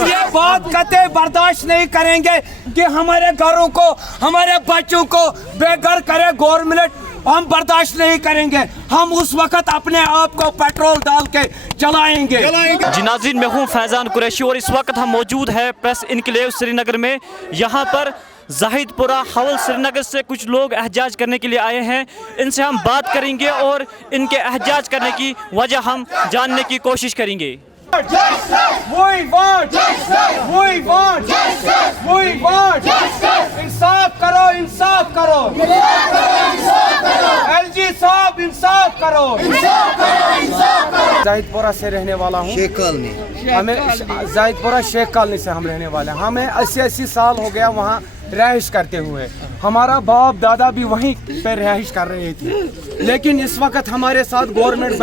ये बात कतई बर्दाश्त नहीं करेंगे कि हमारे घरों को, हमारे बच्चों को बेघर करे गवर्नमेंट। हम बर्दाश्त नहीं करेंगे। हम उस वक्त अपने आप को पेट्रोल डाल के जलाएंगे। जी नाज़रीन, मैं हूँ फैज़ान कुरैशी और इस वक्त हम मौजूद है प्रेस इनक्लेव श्रीनगर में। यहाँ पर ज़ाहिदपुरा हवल श्रीनगर से कुछ लोग एहजाज करने के लिए आए हैं। इनसे हम बात करेंगे और इनके एहजाज करने की वजह हम जानने की कोशिश करेंगे। इंसाफ करो, इंसाफ करो, एलजी साहब इंसाफ करो। ज़ाहिदपुरा से रहने वाला हूँ, शेख कॉलोनी। हमें ज़ाहिदपुरा शेख कॉलोनी से हम रहने वाले हैं। हमें 80 साल हो गया वहाँ रहाइश करते हुए। हमारा बाप दादा भी वहीं पे रहाइश कर रहे थे, लेकिन इस वक्त हमारे साथ गवर्नमेंट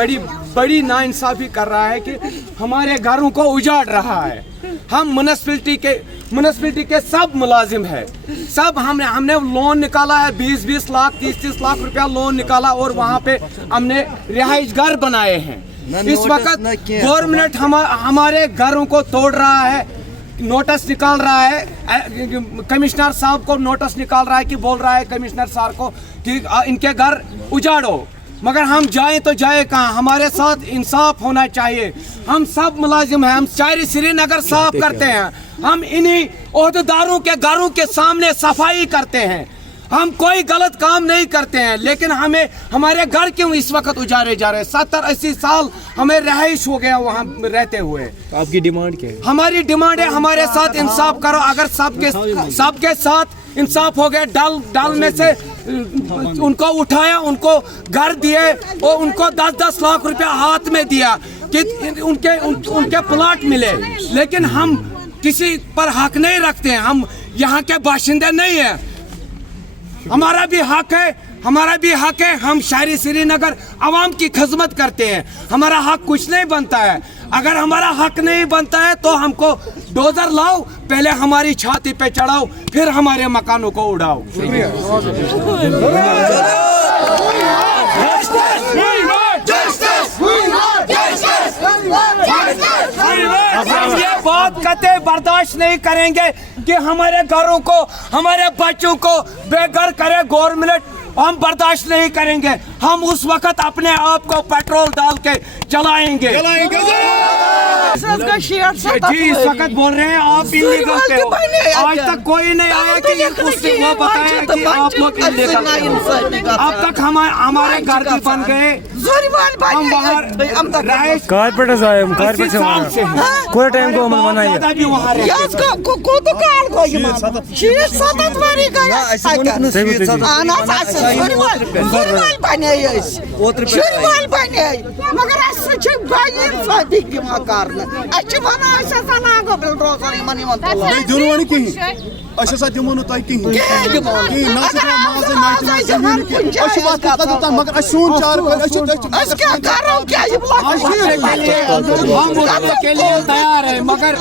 बड़ी नाइंसाफी कर रहा है कि हमारे घरों को उजाड़ रहा है। हम म्युनिसिपैलिटी के सब मुलाजिम है, सब हमने लोन निकाला है, 20-20 लाख 30-30 लाख रुपया लोन निकाला और वहाँ पे हमने रिहाइश घर बनाए हैं। इस वक्त गवर्नमेंट हमारे घरों को तोड़ रहा है, नोटिस निकाल रहा है, कमिश्नर साहब को नोटिस निकाल रहा है कि बोल रहा है कमिश्नर साहब को कि इनके घर उजाड़ो, मगर हम जाएं तो जाए कहाँ? हमारे साथ इंसाफ होना चाहिए। हम सब मुलाजिम हैं, हम सारे श्रीनगर साफ करते हैं, हम इन्हीं ओहदेदारों के घरों के सामने सफाई करते हैं, हम कोई गलत काम नहीं करते हैं, लेकिन हमें हमारे घर क्यों इस वक्त उजाड़े जा रहे हैं? 70-80 साल हमें रहाइश हो गया वहाँ रहते हुए। आपकी डिमांड क्या है? हमारी डिमांड है हमारे साथ इंसाफ करो। अगर सबके साथ इंसाफ हो गया, डाल में से उनको उठाया, उनको घर दिए और उनको 10-10 लाख रुपया हाथ में दिया कि उनके प्लाट मिले, लेकिन हम किसी पर हक नहीं रखते हैं। हम यहाँ के बाशिंदे नहीं हैं, हमारा भी हक है, हम शहरी श्रीनगर आवाम की खिदमत करते हैं। हमारा हक कुछ नहीं बनता है। अगर हमारा हक नहीं बनता है तो हमको डोजर लाओ, पहले हमारी छाती पे चढ़ाओ, फिर हमारे मकानों को उड़ाओ। ये बात कतई बर्दाश्त नहीं करेंगे कि हमारे घरों को, हमारे बच्चों को बेघर करे गवर्नमेंट। हम बर्दाश्त नहीं करेंगे। हम उस वक्त अपने आप को पेट्रोल डाल के जलाएंगे। जी इस वक्त बोल रहे हैं आप इल्लीगल पे हो। आज तक कोई नहीं आया कि उससे वो बताया कि आप लोग इल्लीगल पे हो। अब तक हमारे घर भी बन गए, हम बाहर कारपेट से कोई टाइम को हम बनाएंगे भी वहाँ के लिए तैयार है, मगर